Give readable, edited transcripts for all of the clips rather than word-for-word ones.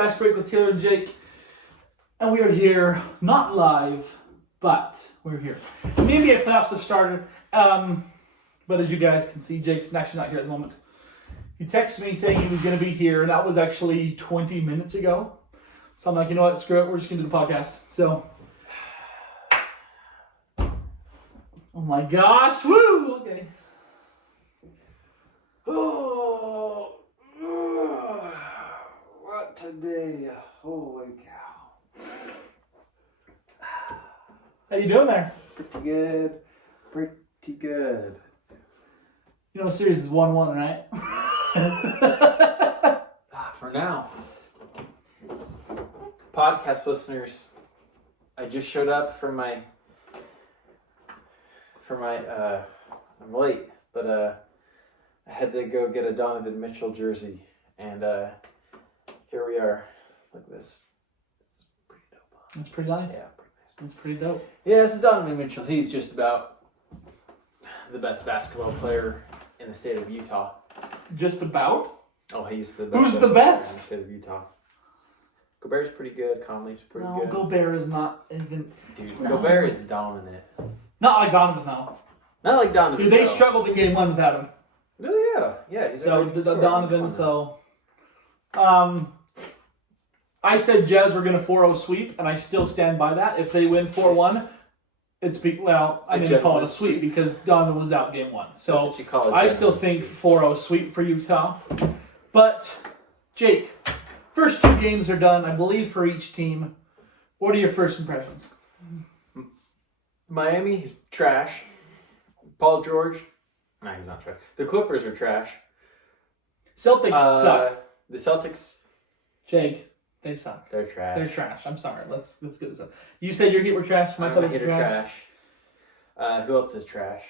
Fast Break with Taylor and Jake. And we are here, not live, but we're here. The NBA playoffs have started. But as you guys can see, Jake's actually not here at the moment. He texted me saying he was going to be here, and that was actually 20 minutes ago. So I'm like, you know what, screw it, we're just going to do the podcast. So, oh my gosh, woo! Okay. Oh, what today? Holy cow. How you doing there? Pretty good. Pretty good. You know, the series is 1-1, right? For now. Podcast listeners, I just showed up for my I'm late, but I had to go get a Donovan Mitchell jersey, and here we are. Look at this. It's pretty dope. That's pretty nice. Yeah, pretty nice. That's pretty dope. Yeah, it's Donovan Mitchell. He's just about the best basketball player in the state of Utah. Just about? Oh, he's the best. Who's the best? In the state of Utah. Gobert's pretty good. Conley's pretty good. No, Gobert is not even... Dude, no. Gobert is dominant. Not like Donovan, though. Not like Donovan. Dude, they struggled in game 1 without him. Oh, yeah. Yeah. So, Donovan, so... I said Jazz were going to 4-0 sweep, and I still stand by that. If they win 4-1, I'm going to call it a sweep because Donovan was out game 1. So, that's what you call it. I still think 4-0 sweep for Utah. But, Jake, first 2 games are done, I believe, for each team. What are your first impressions? Miami's trash. Paul George. No, he's not trash. The Clippers are trash. Celtics suck. The Celtics. Jake, they suck. They're trash. They're trash. I'm sorry. Let's get this up. You said your Heat were trash. My Celtics were trash. Who else is trash?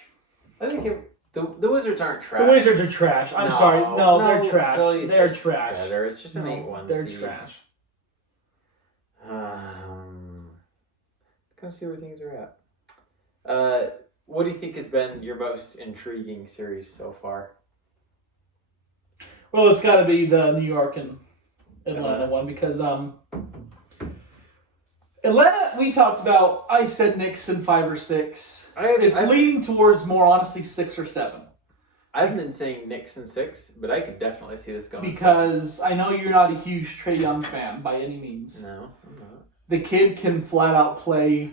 I think the Wizards aren't trash. The Wizards are trash. I'm sorry. No, they're trash. They're trash. Yeah, it's just an 8-1 They're seed. trash. Kind of see where things are at. What do you think has been your most intriguing series so far? Well, it's got to be the New York and Atlanta one because Atlanta we talked about. I said Knicks in 5 or 6. It's leaning towards more honestly 6 or 7. I've been saying Knicks in 6, but I could definitely see this going. Because I know you're not a huge Trae Young fan by any means. No, I'm not. The kid can flat out play,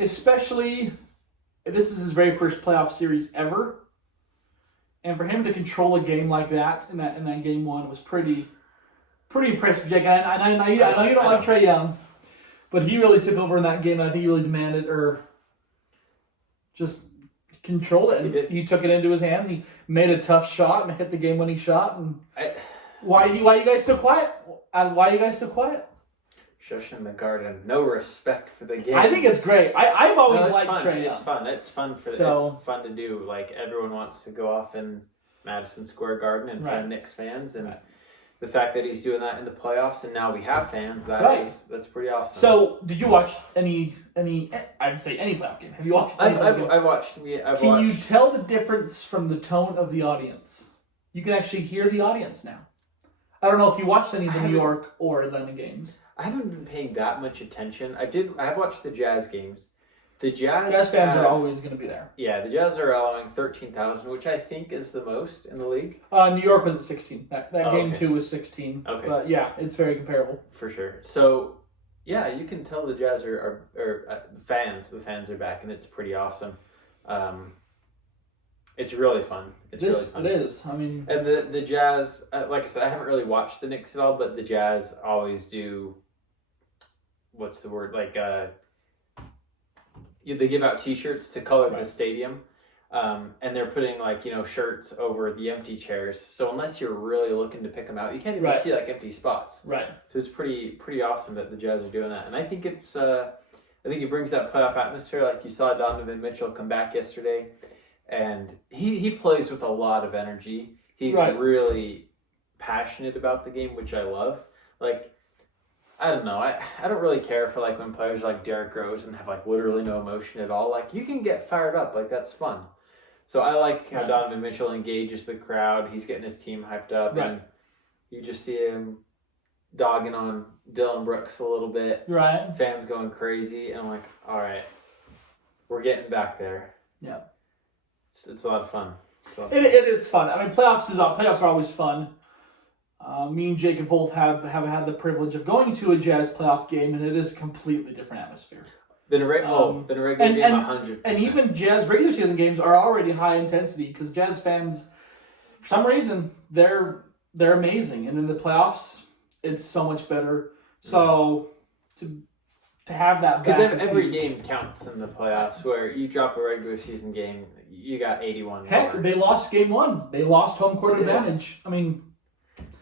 especially. This is his very first playoff series ever, and for him to control a game like that in that game 1 was pretty impressive, Jake. And I know you don't like Trae Young, but he really took over in that game. And I think he really demanded or just controlled it. He did. He took it into his hands. He made a tough shot and hit the game-winning shot. And why you guys so quiet? Why are you guys so quiet? Shush in the garden. No respect for the game. I think it's great. I've always liked Trae Young. It's fun. It's fun it's fun to do. Like everyone wants to go off in Madison Square Garden and find Knicks fans, and the fact that he's doing that in the playoffs, and now we have fans. That's pretty awesome. So, did you watch any? I'd say any playoff game. Have you watched? I've watched. Can you tell the difference from the tone of the audience? You can actually hear the audience now. I don't know if you watched any of the New York or Atlanta games. I haven't been paying that much attention. I have watched the Jazz games. The Jazz fans are always going to be there. Yeah, the Jazz are allowing 13,000, which I think is the most in the league. New York was at 16. That game 2 was 16. Okay. But yeah, it's very comparable. For sure. So, yeah, you can tell the Jazz are fans. The fans are back, and it's pretty awesome. It's really fun. Really fun. It is. I mean, and the Jazz, like I said, I haven't really watched the Knicks at all, but the Jazz always do. What's the word? Like they give out T-shirts to color the stadium, and they're putting shirts over the empty chairs. So unless you're really looking to pick them out, you can't even see empty spots. Right. So it's pretty awesome that the Jazz are doing that, and I think it's I think it brings that playoff atmosphere. Like you saw Donovan Mitchell come back yesterday. And he plays with a lot of energy. He's really passionate about the game, which I love. Like, I don't know. I don't really care for when players like Derrick Rose and have literally no emotion at all. Like, you can get fired up. Like, that's fun. So I like how Donovan Mitchell engages the crowd. He's getting his team hyped up, and you just see him dogging on Dylan Brooks a little bit. Right. Fans going crazy. And I'm like, all right, we're getting back there. Yeah. It's a lot of fun. It is fun. I mean, playoffs are always fun. Me and Jacob both have had the privilege of going to a Jazz playoff game, and it is a completely different atmosphere. Than a regular game, 100%. And even Jazz regular season games are already high intensity because Jazz fans, for some reason, they're amazing, and in the playoffs, it's so much better. So to have that, because every game counts in the playoffs. Where you drop a regular season game, you got 81. Heck, they lost game one. They lost home court advantage. I mean,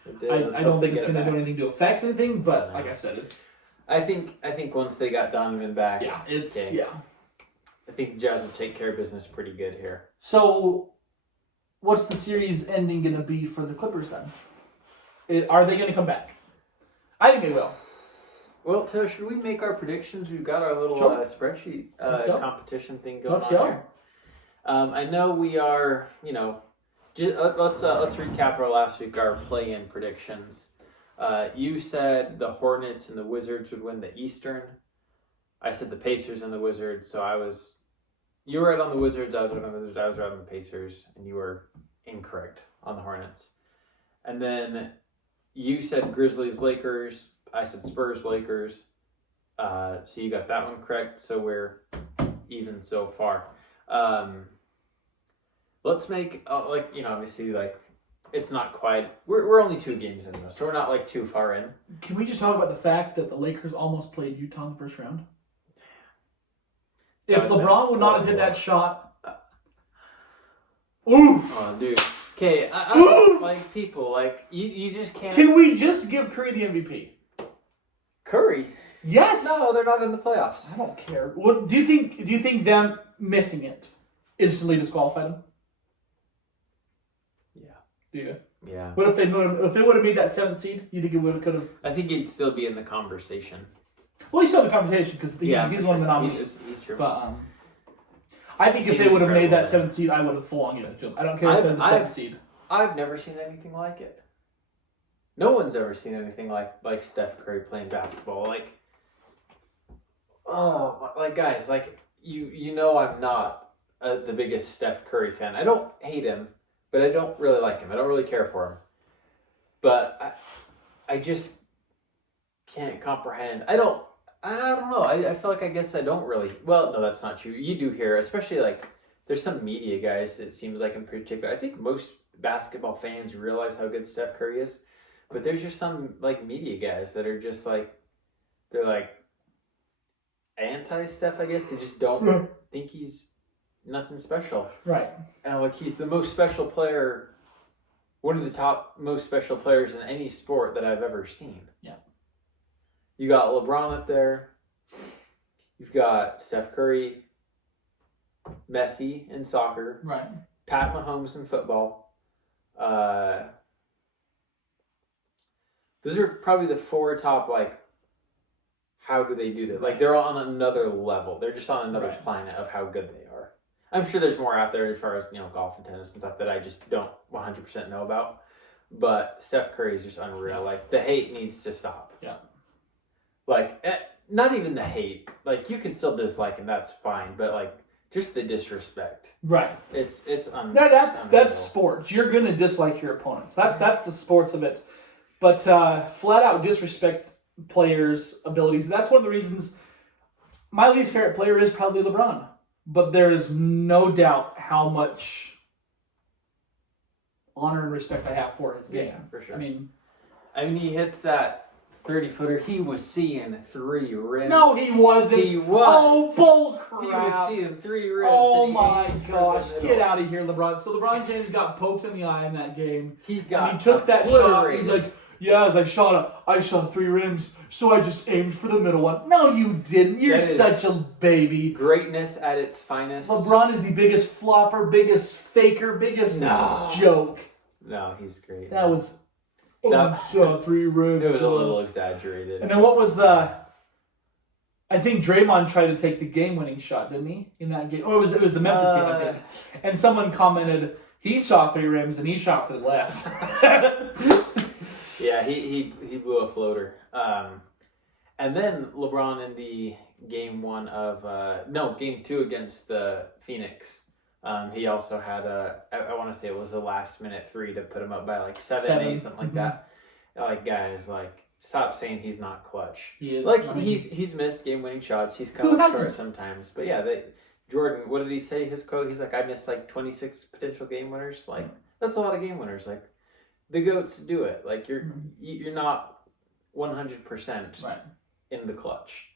I don't think it's going to do anything to affect anything, but like I said, it's. I think once they got Donovan back, I think the Jazz will take care of business pretty good here. So, what's the series ending going to be for the Clippers then? Are they going to come back? I think they will. Well, Taylor, should we make our predictions? We've got our little spreadsheet competition thing going on here. I know we are, let's recap our last week, our play-in predictions. You said the Hornets and the Wizards would win the Eastern. I said the Pacers and the Wizards, so you were right on the Wizards, I was right on the Wizards, I was right on the Pacers, and you were incorrect on the Hornets. And then you said Grizzlies, Lakers, I said Spurs, Lakers, so you got that one correct, so we're even so far. Let's make, obviously, it's not quite, we're only 2 games in, though, so we're not, too far in. Can we just talk about the fact that the Lakers almost played Utah in the first round? If LeBron would not have hit that shot, oof! Oh, dude. Okay, people, you just can't... Can we just give Curry the MVP? Curry? Yes! No, they're not in the playoffs. I don't care. What do you think them missing it instantly disqualified him? Do you? Yeah. What if they would have made that 7th seed? You think it could have? I think he'd still be in the conversation. Well, he's still in the conversation because he's one of the nominees. He's true. But I think if they would have made that 7th seed, I would have full on given it to him. I don't care if they're the 7th seed. I've never seen anything like it. No one's ever seen anything like Steph Curry playing basketball. Guys, you know I'm not the biggest Steph Curry fan. I don't hate him. But I don't really like him. I don't really care for him. But I just can't comprehend. I don't know. I feel like I guess I don't really. Well, no, that's not true. You do hear, especially there's some media guys, it seems like in particular. I think most basketball fans realize how good Steph Curry is. But there's just some media guys that are just they're anti-Steph, I guess. They just don't think he's nothing special. Right. And he's the most special player, one of the top most special players in any sport that I've ever seen. Yeah. You got LeBron up there. You've got Steph Curry, Messi in soccer. Right. Pat Mahomes in football. Those are probably the 4 top, how do they do that? They're on another level. They're just on another planet of how good they are. I'm sure there's more out there as far as, golf and tennis and stuff that I just don't 100% know about. But Steph Curry is just unreal. The hate needs to stop. Yeah. Not even the hate. You can still dislike him, that's fine. But, just the disrespect. Right. It's that's sports. You're going to dislike your opponents. That's the sports of it. But flat out disrespect players' abilities. That's one of the reasons my least favorite player is probably LeBron. But there is no doubt how much honor and respect I have for his game. Yeah, for sure. I mean, he hits that 30-footer. He was seeing 3 rims. No, he wasn't. He was. Oh, bull crap. He was seeing 3 rims. Oh, my gosh. Get out of here, LeBron. So LeBron James got poked in the eye in that game. He took that shot. He's like, yeah, as I shot 3 rims, so I just aimed for the middle one. No, you didn't. You're such a baby. Greatness at its finest. LeBron is the biggest flopper, biggest faker, biggest joke. No, he's great. That was... shot 3 rims. It was a little exaggerated. And then what was I think Draymond tried to take the game-winning shot, didn't he? In that game. Oh, it was the Memphis game, I think. And someone commented, he saw 3 rims and he shot for the left. Yeah, he blew a floater. And then LeBron in the game two against the Phoenix. He also had I want to say it was a last minute 3 to put him up by like 7-8, something like that. Like, guys, like, stop saying he's not clutch. He is. Like, he's missed game winning shots. He's come up short sometimes. But yeah, Jordan, what did he say? His quote, he's like, I missed like 26 potential game winners. Like, that's a lot of game winners. Like, the GOATs do it. Like, you're not 100% right in the clutch.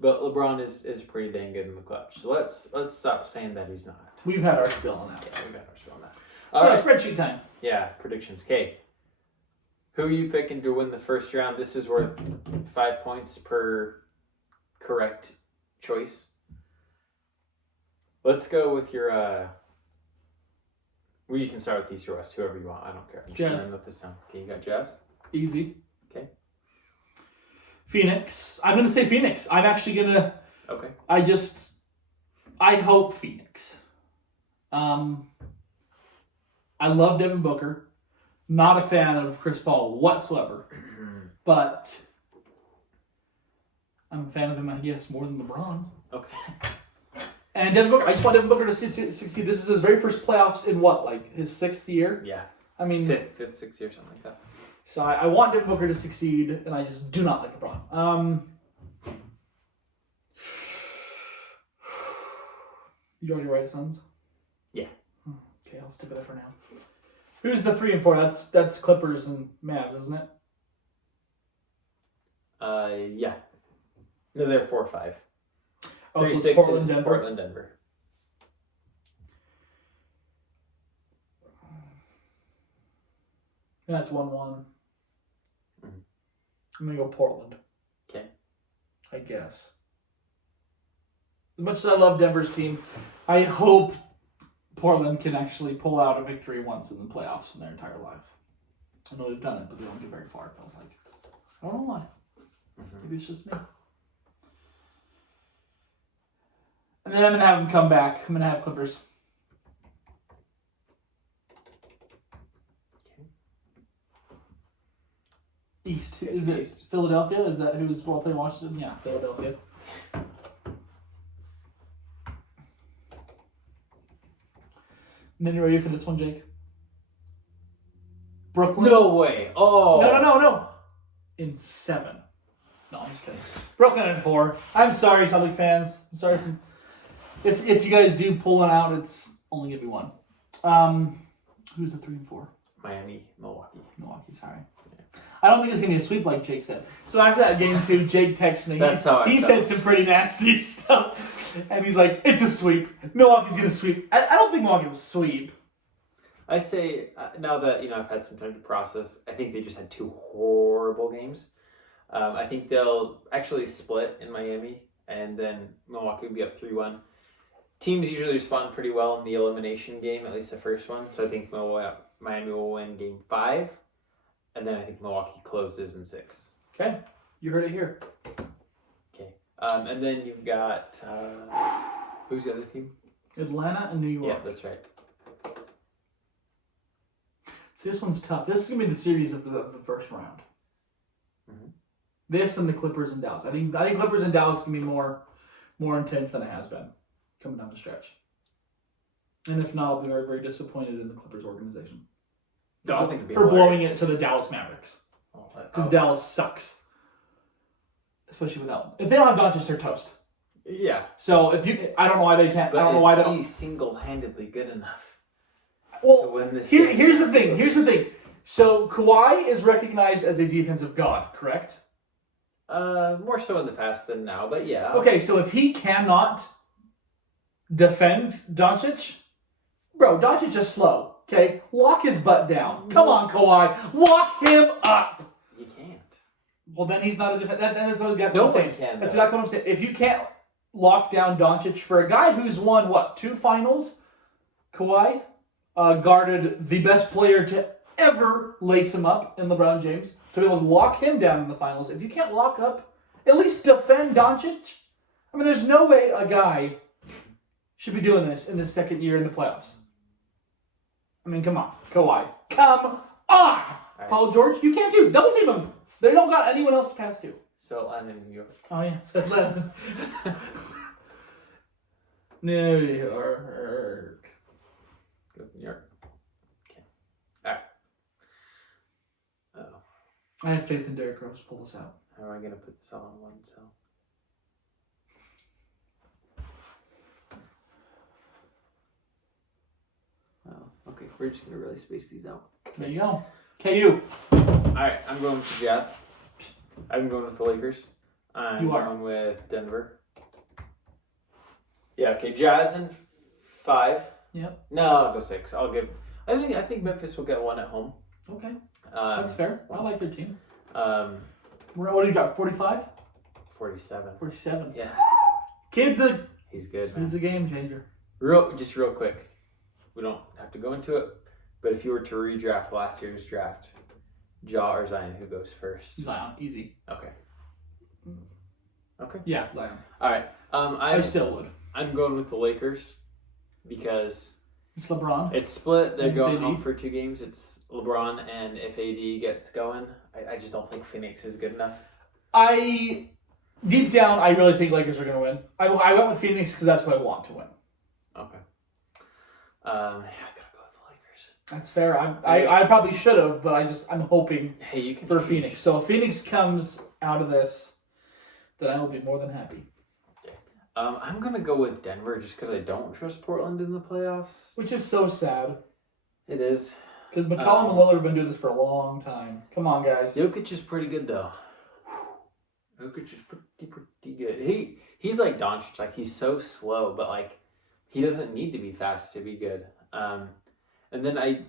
But LeBron is pretty dang good in the clutch. So let's stop saying that he's not. We've had our spill on that. Yeah, we've had our spill on that. All right, spreadsheet time. Yeah, predictions. Okay. Who are you picking to win the first round? This is worth 5 points per correct choice. Let's go with your well, you can start with East or West, whoever you want. I don't care. I'm just gonna note this down. Okay, you got Jazz? Easy. Okay. Phoenix. I'm gonna say Phoenix. I'm actually gonna. Okay. I hope Phoenix. I love Devin Booker. Not a fan of Chris Paul whatsoever. But I'm a fan of him, I guess, more than LeBron. Okay. And Devin Booker, I just want Devin Booker to succeed. This is his very first playoffs in what, like his 6th year? Yeah. I mean, fifth, 6th year, something like that. So I want Devin Booker to succeed, and I just do not like LeBron. You already write Suns? Yeah. Okay, I'll stick with it for now. Who's the 3 and 4? That's Clippers and Mavs, isn't it? Yeah. No, they're 4-5. Oh, 3, so 6 Portland, is Denver. Portland, Denver. And that's 1-1. I'm gonna go Portland. Okay. I guess. As much as I love Denver's team, I hope Portland can actually pull out a victory once in the playoffs in their entire life. I know they've done it, but they don't get very far, it feels like. I don't know why. Maybe it's just me. And then I'm going to have them come back. I'm going to have Clippers. Okay. East. Is it Philadelphia? Is that who's playing Washington? Yeah, Philadelphia. And then you ready for this one, Jake? Brooklyn? No way. Oh. No. In 7. No, I'm just kidding. Brooklyn in 4. I'm sorry, Celtic fans. I'm sorry if you guys do pull one out, it's only going to be 1. Who's the 3 and 4? Miami, Milwaukee. Milwaukee, sorry. I don't think it's going to be a sweep like Jake said. So after that game 2, Jake texted me. He said some pretty nasty stuff. And he's like, it's a sweep. Milwaukee's going to sweep. I don't think Milwaukee will sweep. I say, now that I've had some time to process, I think they just had 2 horrible games. I think they'll actually split in Miami, and then Milwaukee will be up 3-1. Teams usually respond pretty well in the elimination game, at least the first one. So I think Miami will win game 5, and then I think Milwaukee closes in 6. Okay, you heard it here. Okay, and then you've got who's the other team? Atlanta and New York. Yeah, that's right. So this one's tough. This is going to be the series of the first round. Mm-hmm. This and the Clippers and Dallas. I think Clippers and Dallas can be more intense than it has been coming down the stretch. And if not, I'll be very, very disappointed in the Clippers organization. I think for blowing it to the Dallas Mavericks. Because Dallas sucks. Especially without... If they don't have Doncic, they're toast. Yeah. So I don't know why they can't... But I don't know why they don't... he's single-handedly good enough? Well, here's the thing. So Kawhi is recognized as a defensive god, correct? More so in the past than now, but yeah. Okay, so if he cannot defend Doncic, bro, Doncic is slow. Okay, lock his butt down. Come on, Kawhi, lock him up. You can't. Well, then he's not a defender. That's what no one can. That's exactly what I'm saying. If you can't lock down Doncic for a guy who's won 2 finals, Kawhi. Guarded the best player to ever lace him up in LeBron James to be able to lock him down in the finals. If you can't lock up, at least defend Doncic. I mean, there's no way a guy should be doing this in his second year in the playoffs. I mean, come on, Kawhi. Come on! right. Paul George, you can't do. Double team him. They don't got anyone else to pass to. So I'm in New York. Oh yeah, so Atlanta. New York. Go with New York. Okay. All right. Oh, I have faith in Derrick Rose. Pull us out. how am I gonna put this all in one cell? Oh, okay. We're just gonna really space these out. There you go. KU. All right, I'm going with the Jazz. I'm going with the Lakers. I'm You are. going with Denver. Yeah. Okay. Jazz in 5. Yep. No, I'll go 6. I think Memphis will get one at home. Okay. That's fair. I like their team. What do you got? 45? 47. 47. Yeah. Kid's He's good, man. a game changer. Real quick. We don't have to go into it, but if you were to redraft last year's draft, Ja or Zion, who goes first? Zion, easy. Okay. Yeah, Zion. All right. I still would. I'm going with the Lakers because It's LeBron. it's split. They're And going AD. home for 2 games. It's LeBron, and if AD gets going, I just don't think Phoenix is good enough. Deep down, I really think Lakers are going to win. I went with Phoenix because that's who I want to win. Okay. Yeah, I gotta go with the Lakers. That's fair. I probably should have, but I'm hoping Hey, you can for change. Phoenix. So if Phoenix comes out of this, then I will be more than happy. I'm gonna go with Denver just because I don't trust Portland in the playoffs. Which is so sad. It is. Because McCollum and Lillard have been doing this for a long time. Come on, guys. Jokic is pretty good though. Jokic is pretty good. He's like Doncic, like he's so slow, but like he doesn't need to be fast to be good. And then I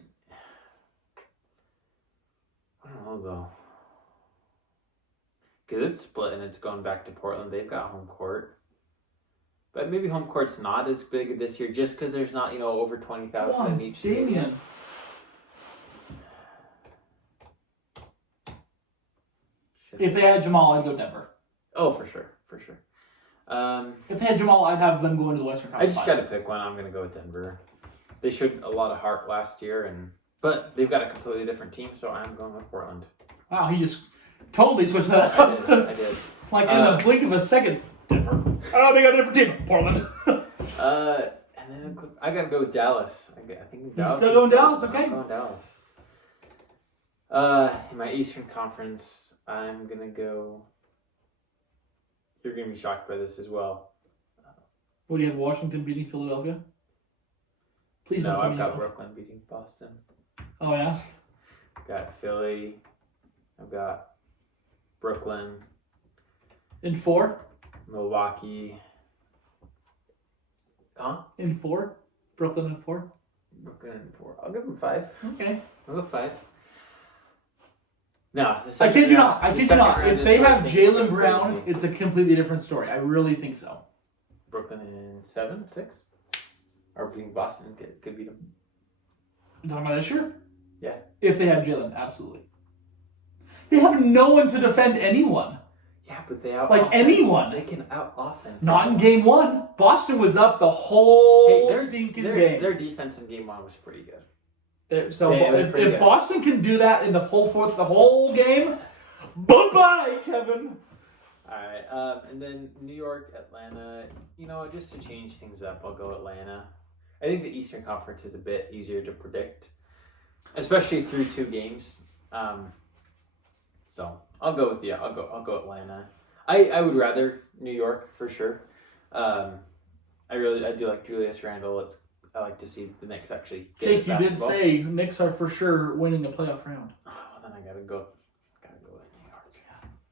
don't know though, because it's split and it's going back to Portland. They've got home court, but maybe home court's not as big this year just because there's not over 20,000 in each stadium. Damian. If they had Jamal, I'd go Denver. Oh, for sure. If they had Jamal, I'd have them go into the Western I Conference. just got to pick one. I'm going to go with Denver. They showed a lot of heart last year, but they've got a completely different team, so I'm going with Portland. Wow, he just totally switched that I up. did. Like in a blink of a second. Denver. Oh, they got a different team. Portland. And then I got to go with Dallas. I think Dallas. Still going Dallas? Okay. I'm going Dallas. In my Eastern Conference, I'm going to go... You're going to be shocked by this as well. What do you have? Washington beating Philadelphia? Please No, don't tell I've me got no. Brooklyn beating Boston. Oh, I asked. I've got Philly. I've got Brooklyn. In 4? Milwaukee. Huh? In 4? Brooklyn in 4? Brooklyn in 4. I'll give them 5. Okay. I'll go 5. No, the I second kid you round- not. I the kid you second not. round If is they where have things go Jalen Brown, crazy. it's a completely different story. I really think so. Brooklyn in 7, 6? Or beating Boston could beat them. You talking about this year? Yeah. If they have Jalen, absolutely. They have no one to defend anyone. Yeah, but they out Like offense. anyone. They can out offense. Not in game 1. Boston was up the whole Hey, stinking their, game. Their defense in game 1 was pretty good. So Yeah, it was pretty if good. Boston can do that in the whole game, bye-bye, Kevin. Alright, and then New York, Atlanta. Just to change things up, I'll go Atlanta. I think the Eastern Conference is a bit easier to predict, especially through 2 games. So I'll go with I'll go Atlanta. I would rather New York for sure. I do like Julius Randle. I like to see the Knicks actually get Jake, you did basketball. say Knicks are for sure winning a playoff round. Well, then I gotta go with New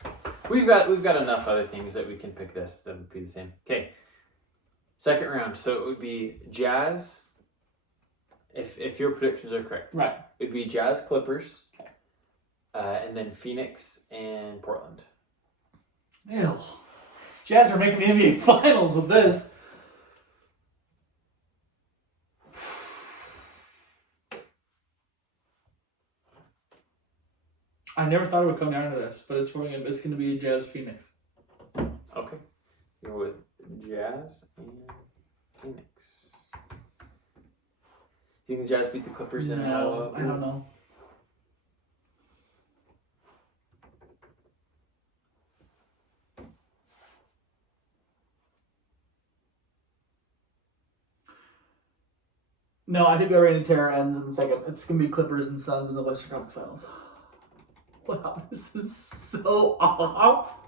York. We've got enough other things that we can pick this that would be the same. Okay, second round. So it would be Jazz. If your predictions are correct, Right. it'd be Jazz Clippers. Okay. And then Phoenix and Portland. Ew. Jazz are making the NBA Finals with this. I never thought it would come down to this, but it's going to be a Jazz Phoenix. Okay. You're with Jazz and Phoenix. Do you think the Jazz beat the Clippers in No, I don't know. No, I think the reign of terror ends in the second. It's going to be Clippers and Suns in the Western Conference Finals. Wow, this is so off.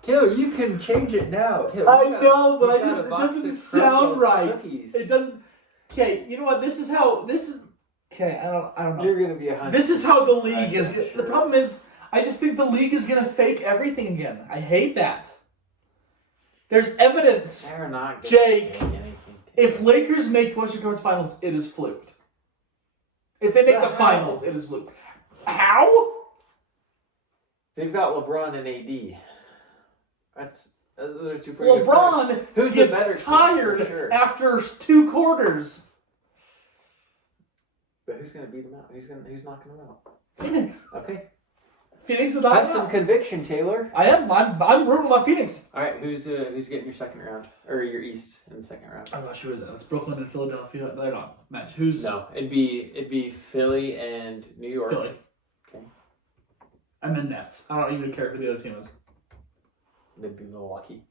Taylor, you can change it now. Taylor, I know, but it doesn't sound right. Cookies. It doesn't. Okay, you know what? Okay, I don't know. You're gonna be 100. This is how the league is. Sure. The problem is, I just think the league is gonna fake everything again. I hate that. There's evidence. They're not gonna Jake, fake anything. If Lakers make the Western Conference Finals, it is fluked. If they make the finals, it is fluked. How? They've got LeBron and AD. Those are two pretty good LeBron players. Who's the gets better team, tired for sure. after 2 quarters. But who's gonna beat him out? Who's knocking him out? Phoenix. Okay. Phoenix is not Have some conviction, Taylor. I am. I'm rooting on Phoenix. All right, who's getting your second round or your East in the second round? I'm not sure who is that. It's Brooklyn and Philadelphia. They're not match. Who's No, it'd be Philly and New York. Philly? Okay. I'm in Nets. I don't even care who the other team is. They'd be Milwaukee.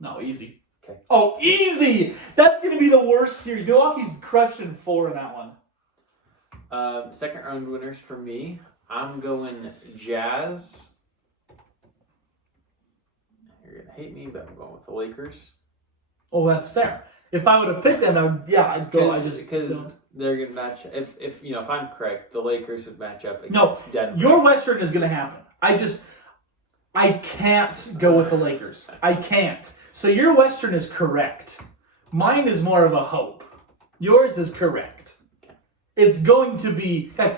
No, easy. Okay. Oh, easy! That's gonna be the worst series. Milwaukee's crushed in 4 in that one. Second round winners for me. I'm going Jazz. You're gonna hate me, but I'm going with the Lakers. Oh, that's fair. If I would have picked them, I'd go. Because they're gonna match. If I'm correct, the Lakers would match up against No, Denver. your Western is gonna happen. I can't go with the Lakers. I can't. So your Western is correct. Mine is more of a hope. Yours is correct. Okay. It's going to be, guys,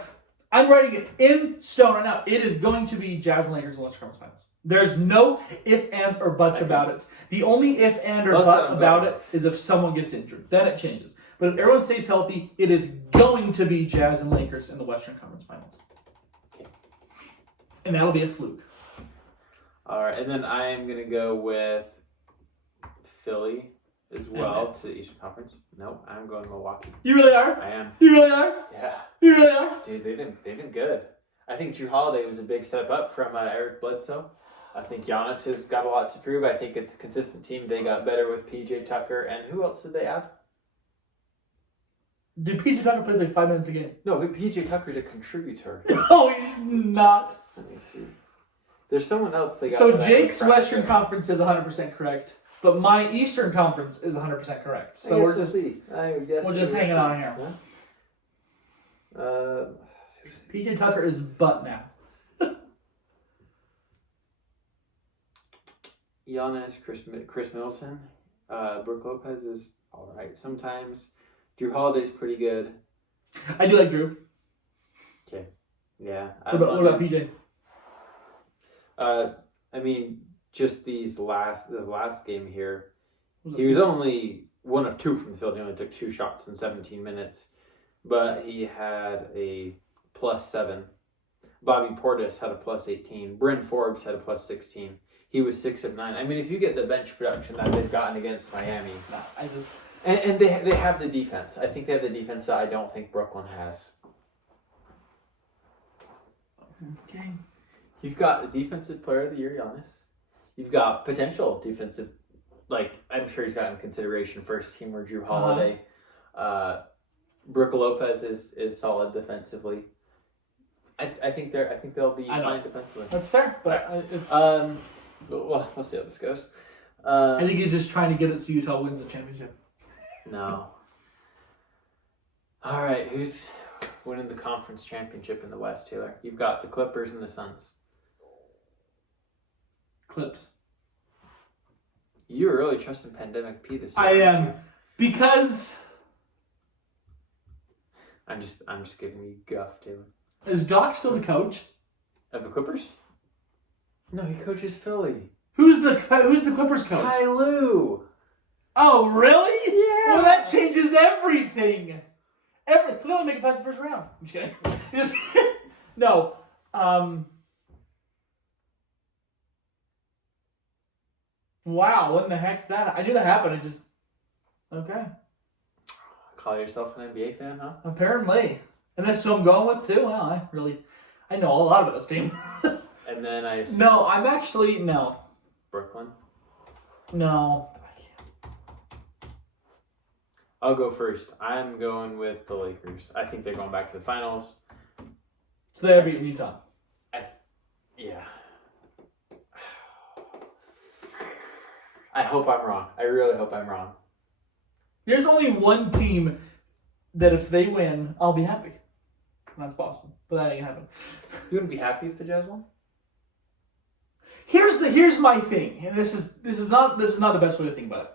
I'm writing it in stone right now. It is going to be Jazz and Lakers in the Western Conference Finals. There's no if, ands, or buts about it. The only if, and, or but about it is if someone gets injured. Then it changes. But if everyone stays healthy, it is going to be Jazz and Lakers in the Western Conference Finals. Okay. And that'll be a fluke. All right, and then I am going to go with Philly as well to the Eastern Conference. No, I'm going Milwaukee. You really are? I am. You really are? Yeah. You really are? Dude, they've been good. I think Drew Holiday was a big step up from Eric Bledsoe. I think Giannis has got a lot to prove. I think it's a consistent team. They got better with PJ Tucker. And who else did they add? Did PJ Tucker plays like 5 minutes a game? No, PJ Tucker's a contributor. No, he's not. Let me see. There's someone else they got. So Jake's Western Conference is 100% correct, but my Eastern Conference is 100% correct. So we're just hanging on here. Huh? PJ Tucker is butt now. Giannis, Chris Middleton, Brook Lopez is all right sometimes. Drew Holiday's pretty good. I do like Drew. Okay, yeah. What about PJ? I mean, just this last game here, he was only 1 of 2 from the field. He only took 2 shots in 17 minutes, but he had a +7. Bobby Portis had a +18. Bryn Forbes had a +16. He was 6 of 9. I mean, if you get the bench production that they've gotten against Miami, and they have the defense. I think they have the defense that I don't think Brooklyn has. Okay. You've got the defensive player of the year, Giannis. You've got potential defensive, I'm sure he's gotten consideration first team or Drew Holiday. Brook Lopez is solid defensively. I think they'll be fine defensively. That's fair, but it's. Well, let's see how this goes. I think he's just trying to get it so Utah wins the championship. No. All right, who's winning the conference championship in the West, Taylor? You've got the Clippers and the Suns. Clips. You were really trusting Pandemic P this year. I am, because I'm just giving you guff, Taylor. Is Doc still the coach Of the Clippers? No, he coaches Philly. Who's the Clippers coach? Ty Lue. Oh, really? Yeah. Well, that changes everything. They only make it past the first round. I'm just kidding. No. Wow, when the heck that? I knew that happened. Okay. Call yourself an NBA fan, huh? Apparently. And that's who I'm going with, too. Well, I know a lot about this team. And then I assume No, I'm actually, no. Brooklyn. No. I'll go first. I'm going with the Lakers. I think they're going back to the finals. So they're beating Utah. Yeah. I hope I'm wrong. I really hope I'm wrong. There's only one team that if they win, I'll be happy. And that's Boston. But that ain't happening. You wouldn't be happy if the Jazz won? Here's my thing, and this is not the best way to think about it.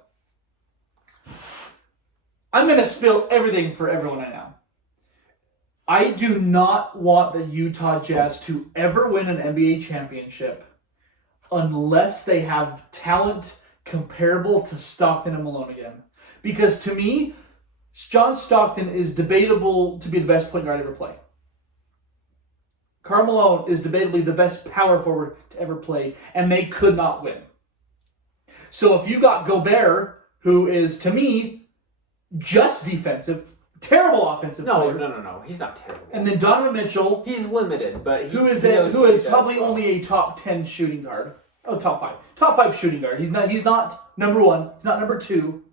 I'm gonna spill everything for everyone right now. I do not want the Utah Jazz to ever win an NBA championship unless they have talent comparable to Stockton and Malone again. Because to me, John Stockton is debatable to be the best point guard ever play. Karl Malone is debatably the best power forward to ever play, and they could not win. So if you got Gobert, who is, to me, just defensive, terrible offensive player. No. He's not terrible. And then Donovan Mitchell, He's limited, but who is probably only a top 10 shooting guard. Oh, top 5. Top 5 shooting guard. He's not number 1. He's not number 2.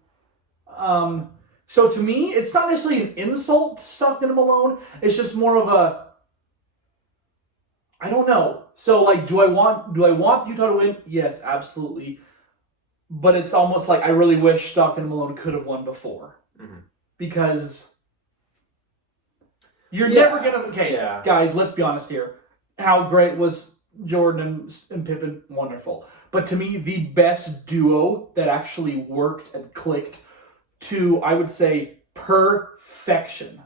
So to me, it's not necessarily an insult to Stockton and Malone. It's just more of a, I don't know. So like, do I want Utah to win? Yes, absolutely. But it's almost like I really wish Stockton and Malone could have won before. Mm-hmm. Because you're never going to... Guys, let's be honest here. How great was Jordan and Pippen? Wonderful. But to me, the best duo that actually worked and clicked to, I would say, perfection.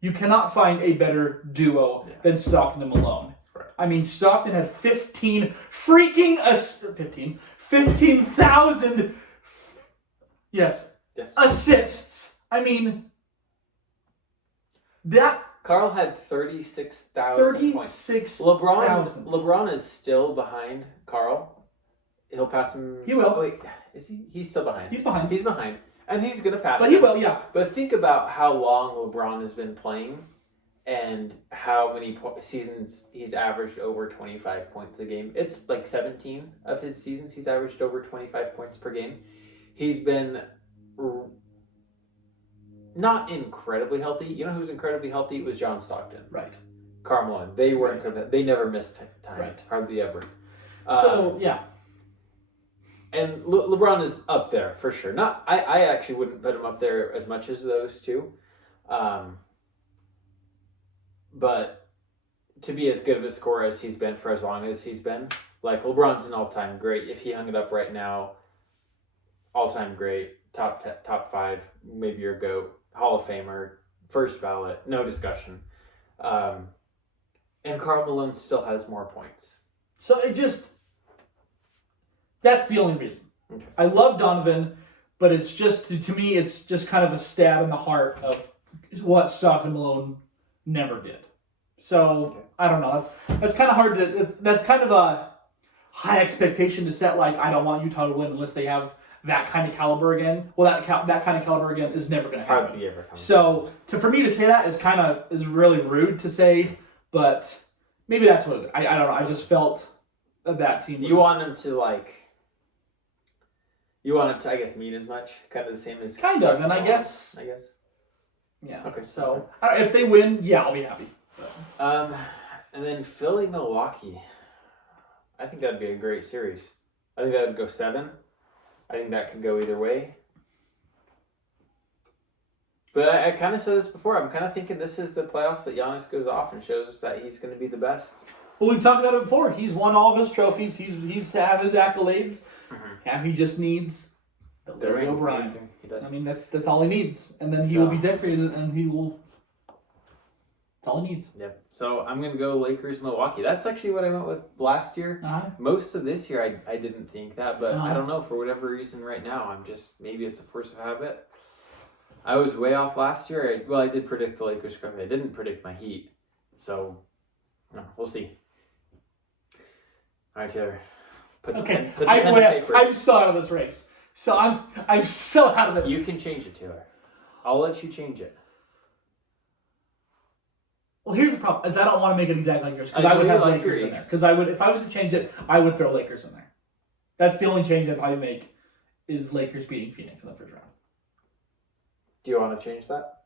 You cannot find a better duo than Stockton and Malone. Right. I mean, Stockton had 15,000 assists. I mean, that... Karl had 36,000 points. LeBron is still behind Karl. He'll pass him... He will. Oh, wait, is he? He's still behind. He's behind. And he's going to pass him. But he will, yeah. But think about how long LeBron has been playing and how many seasons he's averaged over 25 points a game. It's like 17 of his seasons he's averaged over 25 points per game. He's been not incredibly healthy. You know who's incredibly healthy? It was John Stockton. Right. Karl Malone. They weren't. Right. They never missed time. Right. Hardly ever. So, yeah. And LeBron is up there for sure. I actually wouldn't put him up there as much as those two. But to be as good of a scorer as he's been for as long as he's been, like LeBron's an all-time great. If he hung it up right now, all-time great, top 5, maybe your GOAT, Hall of Famer, first ballot, no discussion. And Karl Malone still has more points. So that's the only reason. Okay. I love Donovan, but it's just, to me, it's just kind of a stab in the heart of what Stockton Malone never did. So, I don't know. That's kind of hard to... That's kind of a high expectation to set, like, I don't want Utah to win unless they have that kind of caliber again. Well, that kind of caliber again is never going to happen. Hardly ever comes. So, for me to say that is really rude to say, but maybe that's what... I don't know. I just felt that team was... You want them to, like... You want it to, I guess, mean as much? Kind of the same as... Kind of, and I guess... Yeah. Okay. So, if they win, yeah, I'll be happy. And then Philly, Milwaukee. I think that'd be a great series. I think that would go 7. I think that could go either way. But I kind of said this before. I'm kind of thinking this is the playoffs that Giannis goes off and shows us that he's going to be the best. Well, we've talked about it before. He's won all of his trophies. He's had his accolades. Mm-hmm. And he just needs the Larry O'Brien. He does. I mean, that's all he needs. And then he will be decorated and he will... That's all he needs. Yep. So I'm going to go Lakers, Milwaukee. That's actually what I went with last year. Uh-huh. Most of this year, I didn't think that, but I don't know. For whatever reason right now, I'm just... Maybe it's a force of habit. I was way off last year. I did predict the Lakers correctly. I didn't predict my Heat. So, we'll see. All right, Taylor. I'm so out of this race. So I'm so out of it. You can change it, Taylor. I'll let you change it. Well, here's the problem: is I don't want to make it exactly like yours because I would have Lakers in there. Because if I was to change it, I would throw Lakers in there. That's the only change I'd probably make is Lakers beating Phoenix in the first round. Do you want to change that?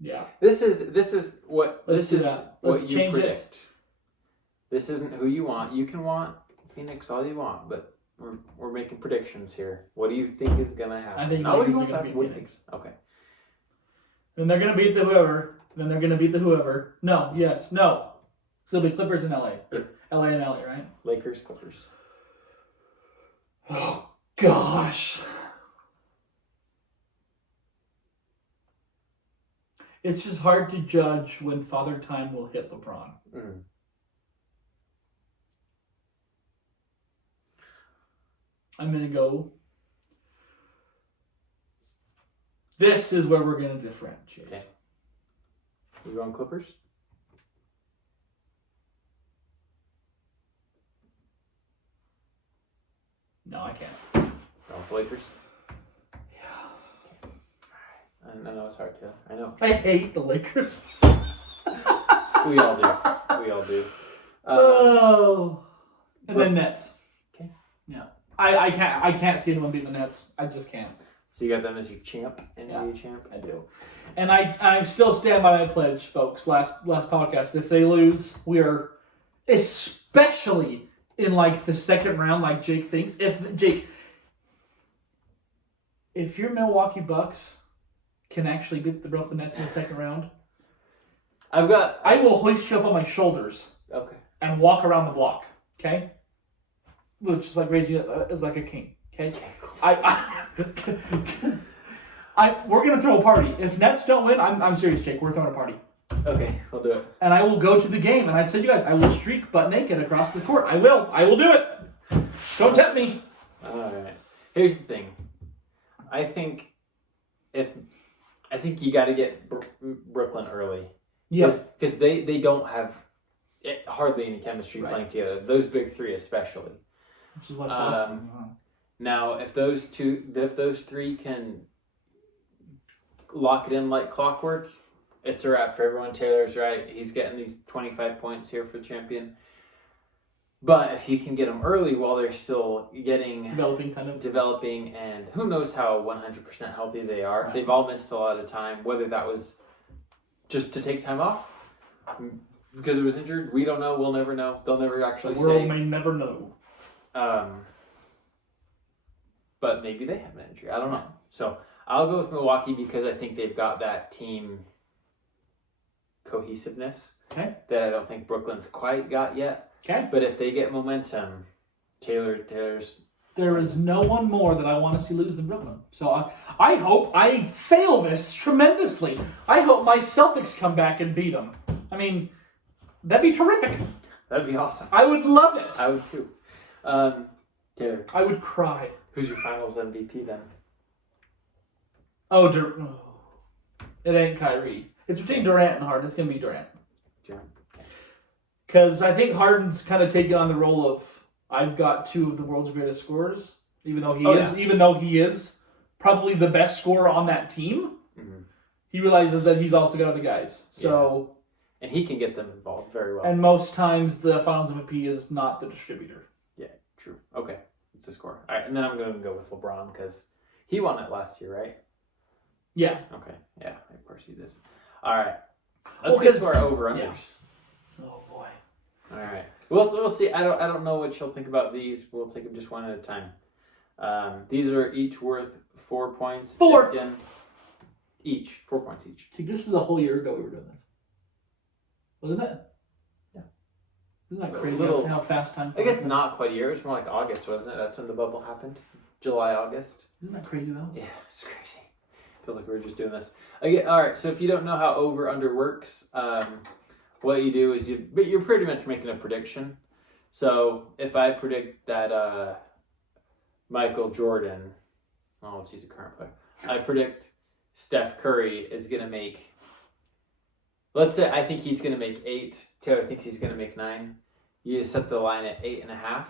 Yeah. This is what Let's this do is that. what Let's you change predict. it. This isn't who you want. You can want Phoenix all you want, but we're making predictions here. What do you think is gonna happen? I think Not what do you Lakers are want gonna to beat happen. Phoenix. Okay. Then they're gonna beat the whoever. Then they're gonna beat the whoever. No. Yes. No. So it'll be Clippers in LA. LA and LA, right? Lakers, Clippers. Oh gosh. It's just hard to judge when Father Time will hit LeBron. Mm. I'm going to go. This is where we're going to differentiate. Okay. You going Clippers? No, I can't. Going with Lakers? I know it's hard, Taylor. I know. I hate the Lakers. We all do. We all do. And then Nets. Okay. Yeah. I can't see anyone beating the Nets. I just can't. So you got them as your champ, NBA champ? I do. And I still stand by my pledge, folks. Last podcast. If they lose, we are especially in like the second round, like Jake thinks. If your Milwaukee Bucks can actually beat the Brooklyn Nets in the second round, I will hoist you up on my shoulders. Okay. And walk around the block. Okay. Which is like raising you as like a king. Okay. We're gonna throw a party. If Nets don't win, I'm serious, Jake. We're throwing a party. Okay, we'll do it. And I will go to the game. And I said, you guys, I will streak butt naked across the court. I will do it. Don't tempt me. All right. Here's the thing. I think you got to get Brooklyn early. Yes. Because they don't have hardly any chemistry Right. playing together. Those big three especially. Which is what Boston. Now, if those three can lock it in like clockwork, it's a wrap for everyone. Taylor's right. He's getting these 25 points here for champion. But if he can get them early while they're still developing, and who knows how 100% healthy they are. Right. They've all missed a lot of time, whether that was just to take time off because it was injured. We don't know. We'll never know. They'll never actually say. The world may never know. But maybe they have an injury. I don't know. So I'll go with Milwaukee because I think they've got that team cohesiveness that I don't think Brooklyn's quite got yet. Okay. But if they get momentum, Taylor's... There is no one more that I want to see lose than Brooklyn. So I hope I fail this tremendously. I hope my Celtics come back and beat them. I mean, that'd be terrific. That'd be awesome. I would love it. I would too. Taylor. I would cry. Who's your finals MVP then? It ain't Kyrie. It's between Durant and Harden. It's going to be Durant. Sure. Because I think Harden's kind of taking on the role of I've got two of the world's greatest scorers, even though he is probably the best scorer on that team. Mm-hmm. He realizes that he's also got other guys. So and he can get them involved very well. And most times the finals MVP is not the distributor. Yeah, true. Okay. It's a score. All right, and then I'm going to go with LeBron because he won it last year, right? Yeah. Okay. Yeah, of course he did. All right. Let's get to our over-unders. Yeah. Oh, boy. All right. We'll see. I don't know what you'll think about these. We'll take them just one at a time. These are each worth 4 points. 4. Each. 4 points each. See, this is a whole year ago we were doing this. Wasn't it? Yeah. Isn't that crazy how fast time flies? I guess not quite a year. It was more like August, wasn't it? That's when the bubble happened. July, August. Isn't that crazy though? Yeah, it's crazy. Feels like we were just doing this. Okay, all right, so if you don't know how over-under works, what you do is you're pretty much making a prediction. So if I predict that Michael Jordan, well, let's use a current player. I predict Steph Curry is going to make, let's say I think he's going to make 8. Taylor thinks he's going to make 9. You set the line at 8.5.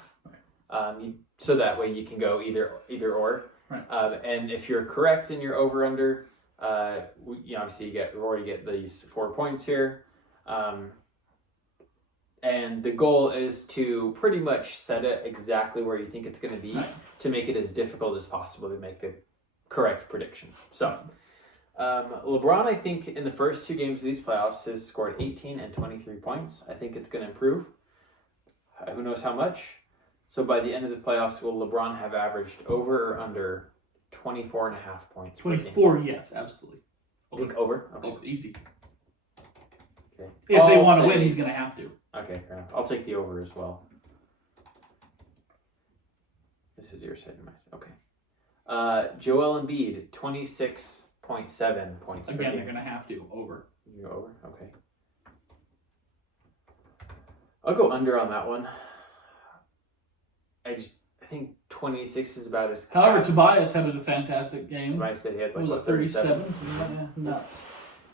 So that way you can go either or. Right. And if you're correct in your over-under, obviously you get these 4 points here. And the goal is to pretty much set it exactly where you think it's going to be to make it as difficult as possible to make the correct prediction. So, LeBron, I think in the first 2 games of these playoffs has scored 18 and 23 points. I think it's going to improve. Who knows how much? So by the end of the playoffs, will LeBron have averaged over or under 24 and a half points? 24, yes, absolutely. I think over? Okay. Oh, easy. Okay. If they want to win, he's going to have to. Okay, fair enough. I'll take the over as well. This is your side. Okay. Joel Embiid, 26.7 points per Again, game. they're going to have to. Over. You go over? Okay. I'll go under on that one. I think 26 is about as... However, Tobias had a fantastic game. Tobias said he had like, what, 37? Yeah, nuts.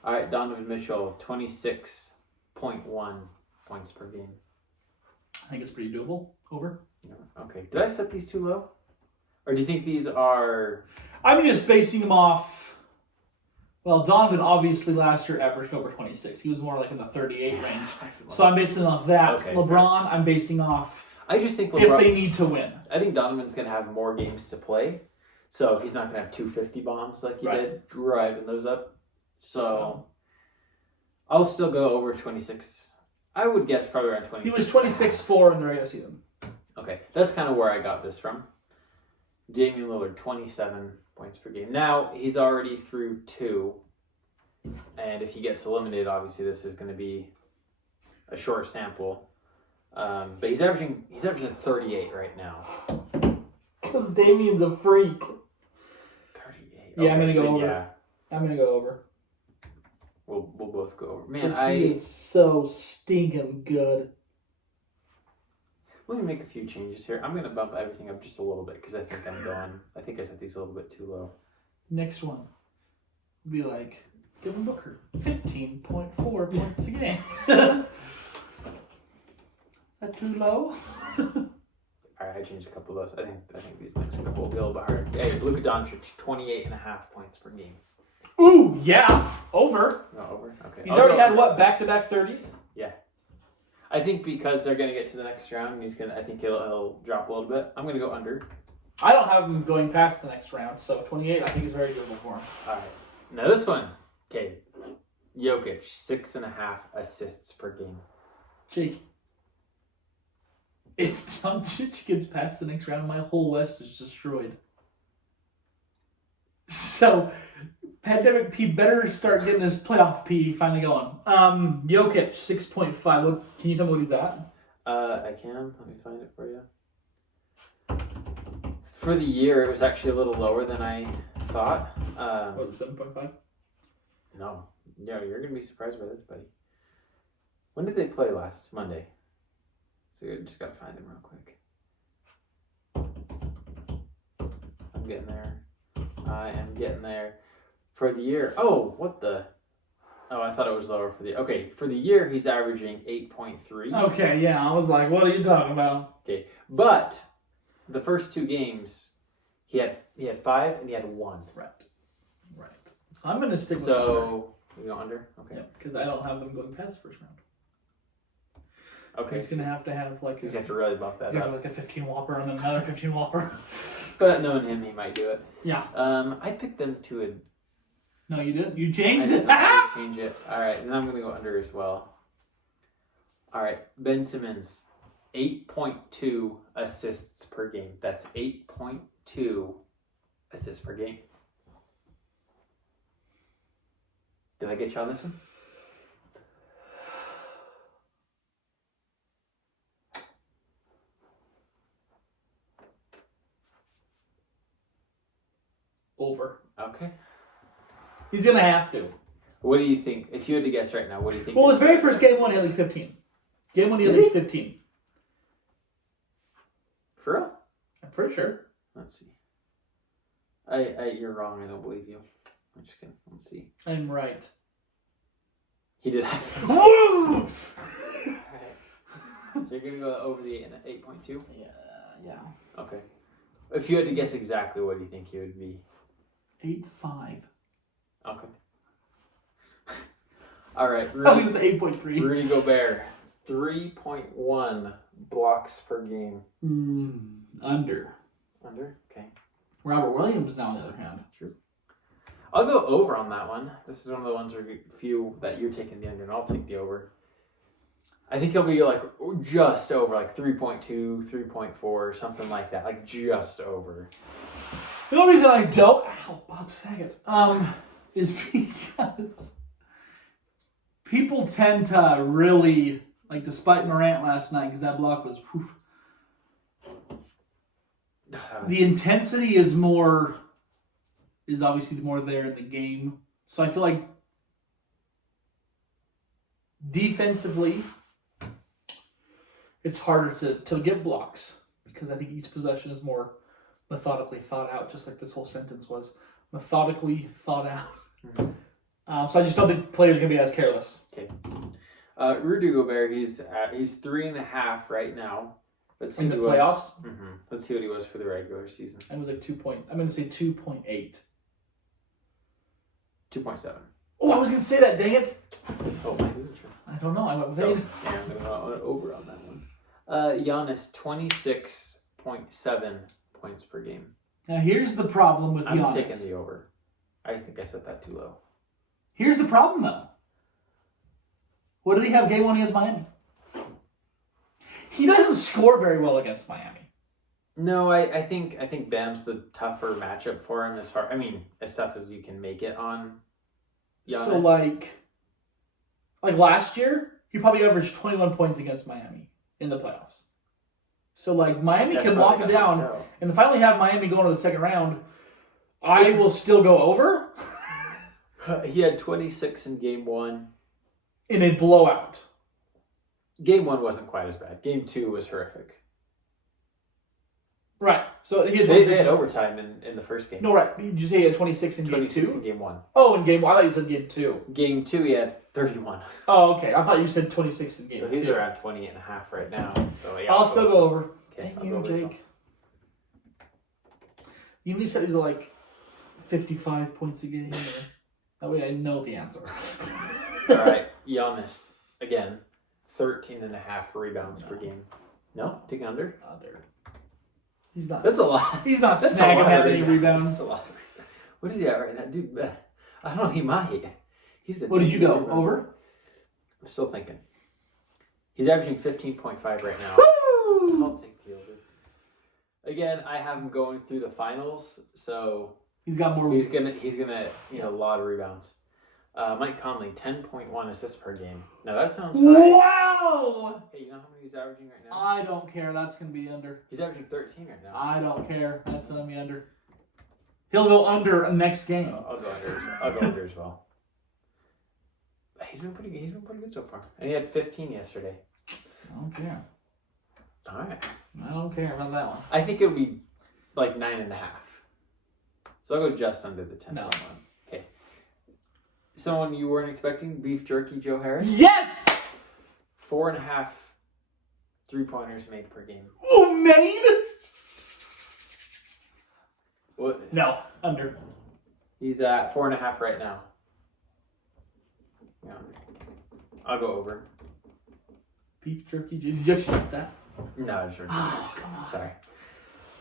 All right, Donovan Mitchell, 26.1 points per game. I think it's pretty doable. Over. Yeah. Okay. Did I set these too low? Or do you think these are... I'm just basing them off... Well, Donovan obviously last year averaged over 26. He was more like in the 38 range. So I'm basing off that. Okay, LeBron, I'm basing off I just think LeBron... if they need to win. I think Donovan's going to have more games to play. So he's not going to have 250 bombs like he did, driving those up. So I'll still go over 26. I would guess probably around 26. He was 26-4 in the regular season. Okay, that's kind of where I got this from. Damian Lillard, 27 points per game. Now, he's already through 2. And if he gets eliminated, obviously this is going to be a short sample. But he's averaging 38 right now. Because Damian's a freak. 38. Yeah, okay, I'm going to go over. Yeah. I'm going to go over. We'll both go over. Man, He is so stinking good. Let me make a few changes here. I'm going to bump everything up just a little bit because I think I think I set these a little bit too low. Next one. Be like, Devin Booker, 15.4 points a game. Is that too low? Alright, I changed a couple of those. I think these next couple will be a little bit harder. Hey, Luka Doncic, 28.5 points per game. Ooh, yeah. Over. No, over? Okay. He's already had, what, back-to-back 30s? Yeah. I think because they're going to get to the next round, I think he'll drop a little bit. I'm going to go under. I don't have him going past the next round, so 28 I think is very doable for him. Alright. Now this one. Okay. Jokic, 6.5 assists per game. Jake, if Doncic gets past the next round, my whole West is destroyed. So, Pandemic P better start getting his playoff P finally going. Jokic, 6.5. What, can you tell me what he's at? I can. Let me find it for you. For the year, it was actually a little lower than I thought. What, 7.5? No. Yeah, you're going to be surprised by this, buddy. When did they play last? Monday. So you just got to find him real quick. I'm getting there. I am getting there. For the year, oh, what the? Oh, I thought it was lower for the. Okay, for the year, he's averaging 8.3. Okay, yeah, I was like, what are you talking about? Okay, but the first 2 games, he had 5 and he had 1. Right. So I'm going to stick with So, we go under? Okay. Yeah, because I don't have them going past the first round. Okay. He's going to have like... You have to really bump that up. Like a 15 Whopper and then another 15 Whopper. But knowing him, he might do it. Yeah. I picked them to a... No, you didn't. You changed it. Change it. All right, then I'm going to go under as well. All right, Ben Simmons, 8.2 assists per game. That's 8.2 assists per game. Did I get you on this one? Over. Okay. He's going to have to. What do you think? If you had to guess right now, what do you think? Well, his very first game one, he had like 15. Game one, he had like 15. For real? I'm pretty sure. Let's see. You're wrong. I don't believe you. I'm just kidding. Let's see. I'm right. He did have. Woo! Alright. So you're gonna go over the 8.2? Yeah. Okay. If you had to guess exactly, what do you think he would be? 8.5. Okay. All right. I think it's 8.3. Rudy Gobert, 3.1 blocks per game. Under. Under? Okay. Robert Williams, now on the other hand. True. I'll go over on that one. This is one of the ones where few that you're taking the under, and I'll take the over. I think he'll be like just over, like 3.2, 3.4, something like that. Like just over. The only reason I don't, Bob Saget, is because people tend to really, like, despite Morant last night, because that block was, whew, the intensity is obviously more there in the game. So I feel like defensively, it's harder to get blocks because I think each possession is more methodically thought out, just like this whole sentence was methodically thought out. Mm-hmm. So I just don't think players are going to be as careless. Okay. Rudy Gobert, he's 3.5 right now. Let's see In the playoffs? Mm-hmm. Let's see what he was for the regular season. I was like I'm going to say 2.8. 2.7. Oh, I was going to say that, dang it. Oh, I didn't. I don't know. I went with So, 8. yeah, I'm going to go over on that one. Giannis, 26.7 points per game. Now, here's the problem with Giannis. I'm taking the over. I think I set that too low. Here's the problem, though. What did he have game 1 against Miami? He doesn't score very well against Miami. No, I think Bam's the tougher matchup for him as tough as you can make it on Giannis. So, like last year, he probably averaged 21 points against Miami in the playoffs. So, like, Miami can lock him down. And if I only have Miami going to the second round, I will still go over. He had 26 in game 1. In a blowout. Game 1 wasn't quite as bad. Game 2 was horrific. Right. So he had 26. 26. They had overtime in the first game. No, right. Did you say he had 26 in game 2? 26 in game 1. Oh, in game 1. I thought you said game 2. Game 2, he had 31. Oh, okay. I thought you said 26 in game 2. He's around 20.5 right now. So yeah, I'll still go over. Okay, Thank you, Jake. You usually said these are like 55 points a game. That way I know the answer. All right. Giannis, again, 13.5 rebounds per game. No? Taking under? Under. He's not. That's a lot. He's not That's snagging that many rebounds. That's a lot. What is he at right now? Dude, I don't know. He might. What did you go? Over? I'm still thinking. He's averaging 15.5 right now. Woo! I'll take the over. Again, I have him going through the finals, so he's got more. He's gonna a lot of rebounds. Mike Conley, 10.1 assists per game. Now that sounds high. Wow! Hey, you know how many he's averaging right now? I don't care. That's gonna be under. He's averaging 13 right now. I don't care. That's gonna be under. He'll go under next game. I'll go under. I'll go under as well. He's been pretty good so far. And he had 15 yesterday. I don't care. All right. I don't care about that one. I think it'll be like 9.5. So I'll go just under the 10. No. Okay. Someone you weren't expecting, beef jerky Joe Harris. Yes! 4.5 3-pointers made per game. Oh, made? What? No, under. He's at 4.5 right now. Yeah. I'll go over. Beef jerky. Did you actually get that? No, sure. Oh, come on. Sorry.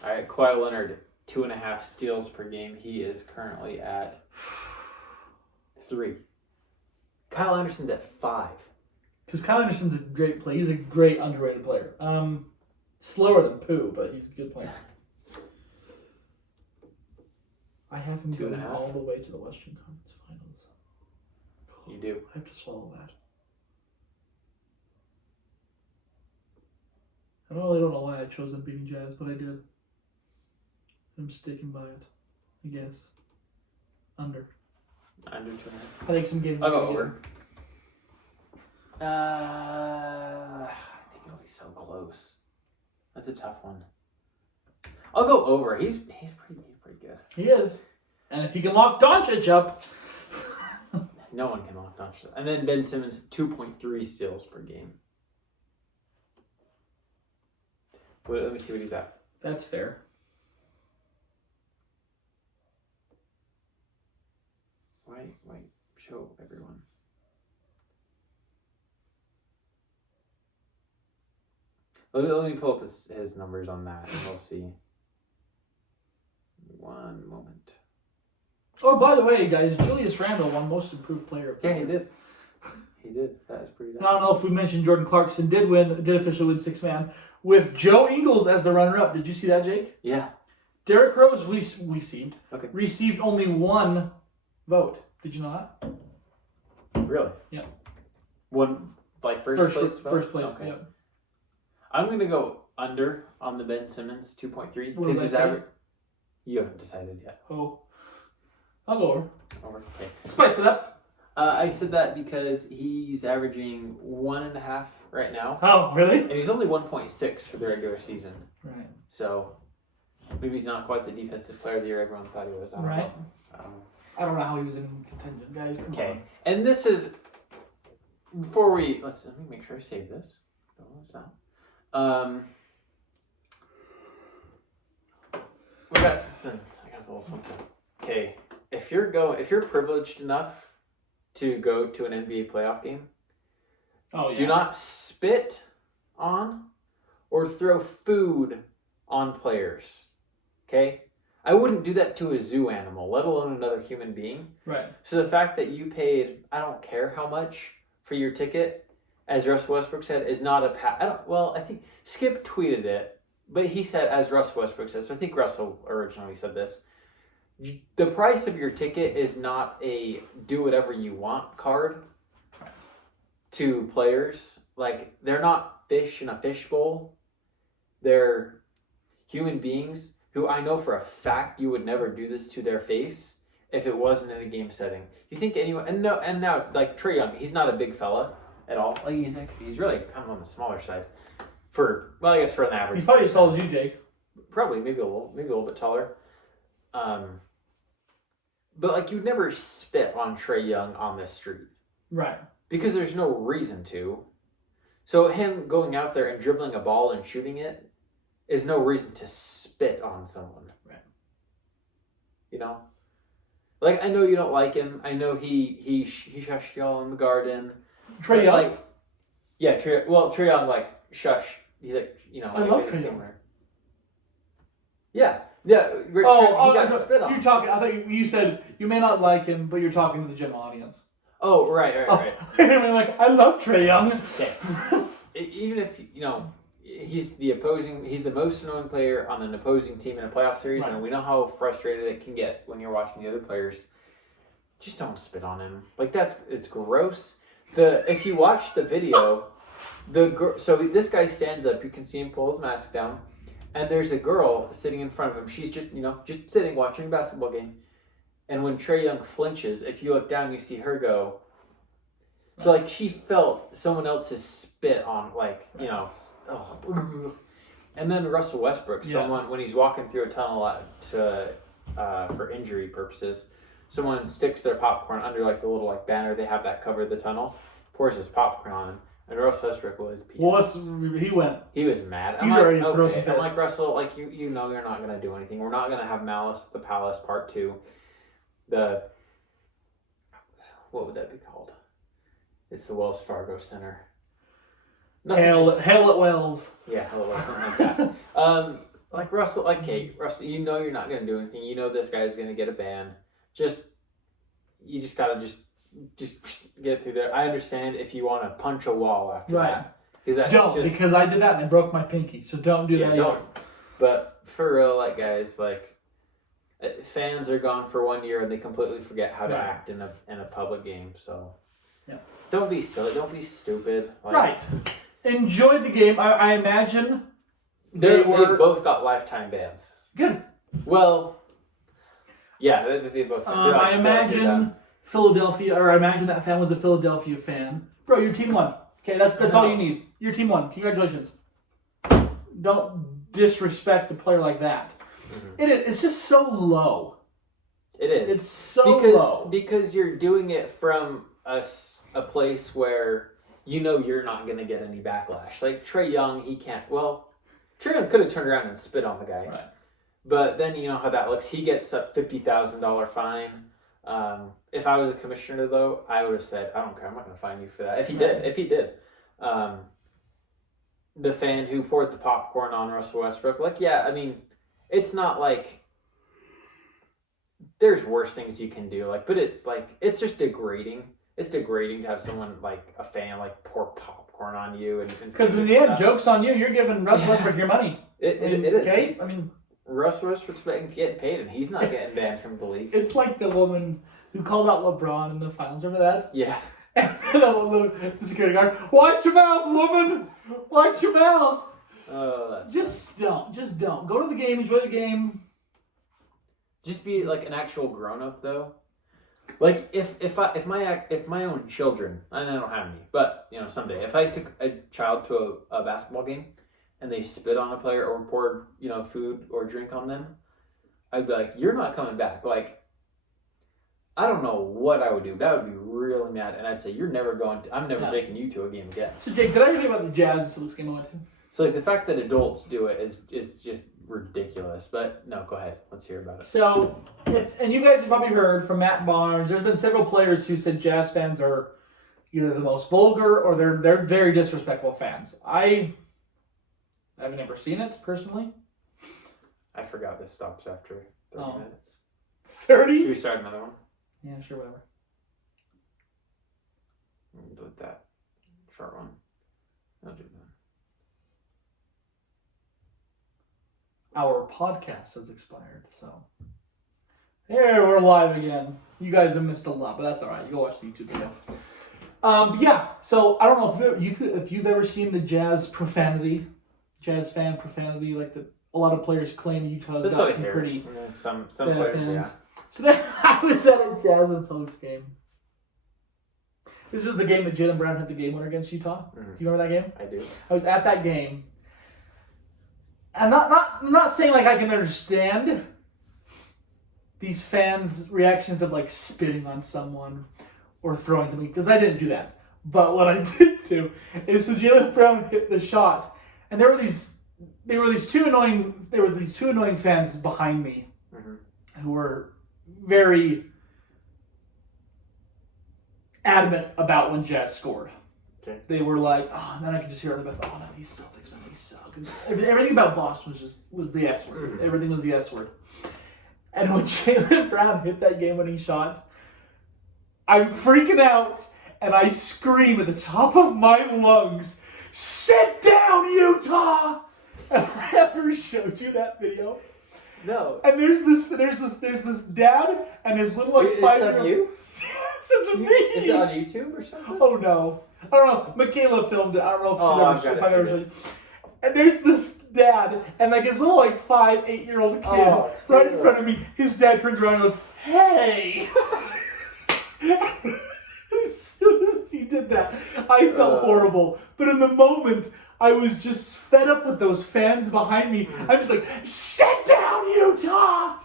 All right, Kawhi Leonard, 2.5 steals per game. He is currently at 3. Kyle Anderson's at 5. Because Kyle Anderson's a great player. He's a great underrated player. Slower than Pooh, but he's a good player. I have him going all the way to the Western Conference Finals. You do. I have to swallow that. I really don't know why I chose them beating Jazz, but I did. I'm sticking by it. I guess. Under. Under 2.5. I think some games. I'll go over. I think it'll be so close. That's a tough one. I'll go over. He's pretty good. He is. And if you can lock Doncic up. No one can lock Doncic up. And then Ben Simmons, 2.3 steals per game. Wait, let me see what he's at. That's fair. Wait. Show everyone. Let me pull up his numbers on that, and we'll see. one moment. Oh, by the way, guys, Julius Randle won Most Improved Player of the Yeah, Year. he did. He did. That is pretty nice. And I don't know if we mentioned Jordan Clarkson did officially win sixth man with Joe Ingles as the runner-up. Did you see that, Jake? Yeah. Derrick Rose received only one vote. Did you know that? Really? Yeah. One, like, first place? First place, okay. yeah. I'm going to go under on the Ben Simmons 2.3. What did Because I his say? average... You haven't decided yet. Oh. I'll go over. Over. Okay. Spice it up. I said that because he's averaging 1.5 right now. Oh, really? And he's only 1.6 for the regular season. Right. So, maybe he's not quite the defensive player of the year everyone thought he was. I don't know. I don't know how he was in contention, guys. Come Okay. on. And this is... Before we... let me make sure I save this. What was that? We got something. I got a little something. Okay. If you're privileged enough to go to an NBA playoff game, do not spit on or throw food on players. Okay? I wouldn't do that to a zoo animal, let alone another human being. Right. So the fact that you paid, I don't care how much for your ticket, as Russell Westbrook said, is not a I think Skip tweeted it, but he said, as Russell Westbrook said, so I think Russell originally said this, the price of your ticket is not a do whatever you want card to players. Like, they're not fish in a fishbowl. They're human beings who I know for a fact you would never do this to their face if it wasn't in a game setting. You think anyone, and now, like Trae Young, he's not a big fella at all. Like, he's really kind of on the smaller side. I guess for an average. He's probably as tall as you, Jake. Probably, maybe a little bit taller. But like, you'd never spit on Trae Young on the street. Right. Because there's no reason to. So him going out there and dribbling a ball and shooting it is no reason to spit on someone. Right. You know? Like, I know you don't like him. I know he shushed y'all in the garden. Trae Young? Like, yeah, Trae Young, like, shush. He's like, you know. I love Trae Young. Yeah. He got spit on. You're talking, I thought you said you may not like him, but you're talking to the general audience. Oh, right. I'm like, I love Trae Young. Okay. Even if, you know, he's the most annoying player on an opposing team in a playoff series, right. And we know how frustrated it can get when you're watching the other players. Just don't spit on him. Like, it's gross. If you watch the video, so this guy stands up, you can see him pull his mask down, and there's a girl sitting in front of him. She's just sitting watching a basketball game. And when Trae Young flinches, if you look down, you see her go. So, like, she felt someone else's spit on, like, you know. Oh. And then Russell Westbrook, when he's walking through a tunnel for injury purposes, someone sticks their popcorn under, like, the little, like, banner they have that cover the tunnel, pours his popcorn on him, and Russell Westbrook was pissed. Well, he was mad. He's ready to throw some fists. I'm like, Russell, like, you know you're not going to do anything. We're not going to have Malice at the Palace Part 2. What would that be called? It's the Wells Fargo Center. Hail at Wells. Yeah, Hail at Wells, something like that. Like Russell, Russell, you know you're not going to do anything. You know this guy's going to get a ban. You just got to just get through there. I understand if you want to punch a wall after that. Because I did that and I broke my pinky. So don't do that. Don't. But for real, like, guys, like, fans are gone for 1 year and they completely forget how to act in a public game. So don't be silly. Don't be stupid. Like, right. Enjoy the game. I imagine they both got lifetime bans. Good. Well, yeah, they both. I imagine Philadelphia, or I imagine that fan was a Philadelphia fan. Bro, your team won. Okay, that's all you need. Your team won. Congratulations. Don't disrespect a player like that. Mm-hmm. It's just so low. It is. It's so low. Because you're doing it from a place where you know you're not going to get any backlash. Like Trae Young, he can't. Well, Trae Young could have turned around and spit on the guy. Right. But then you know how that looks. He gets a $50,000 fine. If I was a commissioner, though, I would have said, I don't care. I'm not going to fine you for that. If he did. The fan who poured the popcorn on Russell Westbrook, like, yeah, I mean, it's not like there's worse things you can do. Like, but it's just degrading. It's degrading to have someone like a fan like pour popcorn on you and because in the end, joke's on you. You're giving Russ Westbrook your money. It is. Okay, I mean, Russ Westbrook's getting paid, and he's not getting banned from the league. It's like the woman who called out LeBron in the finals. Remember that? Yeah. And the security guard, watch your mouth, woman! Watch your mouth! Just don't. Go to the game, enjoy the game. Just be like an actual grown-up, though. Like, if my own children, and I don't have any, but, you know, someday, if I took a child to a basketball game, and they spit on a player or poured, you know, food or drink on them, I'd be like, you're not coming back. Like, I don't know what I would do, but I would be really mad, and I'd say, I'm never taking you to a game again. So, Jake, did I ever hear about the Jazz Celtics game I went to? So, like, the fact that adults do it is just ridiculous. But, no, go ahead. Let's hear about it. So, and you guys have probably heard from Matt Barnes, there's been several players who said Jazz fans are either the most vulgar or they're very disrespectful fans. I've never seen it, personally. I forgot this stops after 30 minutes. 30? Should we start another one? Yeah, sure, whatever. Delete that short one. I'll do that. Our podcast has expired, so. Here, we're live again. You guys have missed a lot, but that's all right. You go watch the YouTube video. Yeah, so I don't know if you've ever seen the Jazz fan profanity, like a lot of players claim Utah's That's got some pretty some players, yeah. So then I was at a Jazz and Celtics game. This is the game that Jaylen Brown hit the game winner against Utah. Mm-hmm. Do you remember that game? I do. I was at that game. And I'm not saying like I can understand these fans' reactions of like spitting on someone or throwing something, because I didn't do that. But what I did do is so Jaylen Brown hit the shot, and there were these two annoying fans behind me who were very adamant about when Jazz scored. Okay. They were like, oh, and then I could just hear in the back, oh no, these Celtics, man, they suck. And everything about Boston was the S word. Mm-hmm. Everything was the S word. And when Jaylen Brown hit that game-winning shot, I'm freaking out, and I scream at the top of my lungs, "Sit down, Utah!" Have I ever showed you that video? No. And there's this dad and his little like 5-year-old. It's on you? Yes, it's me. Is it on YouTube or something? Oh no, I don't know. Michaela filmed it. I don't know if I've ever seen this. And there's this dad and like his little like 8-year-old kid right in front of me. His dad turns around and goes, "Hey!" As soon as he did that, I felt horrible. But in the moment, I was just fed up with those fans behind me. I'm just like, "Sit down, Utah!"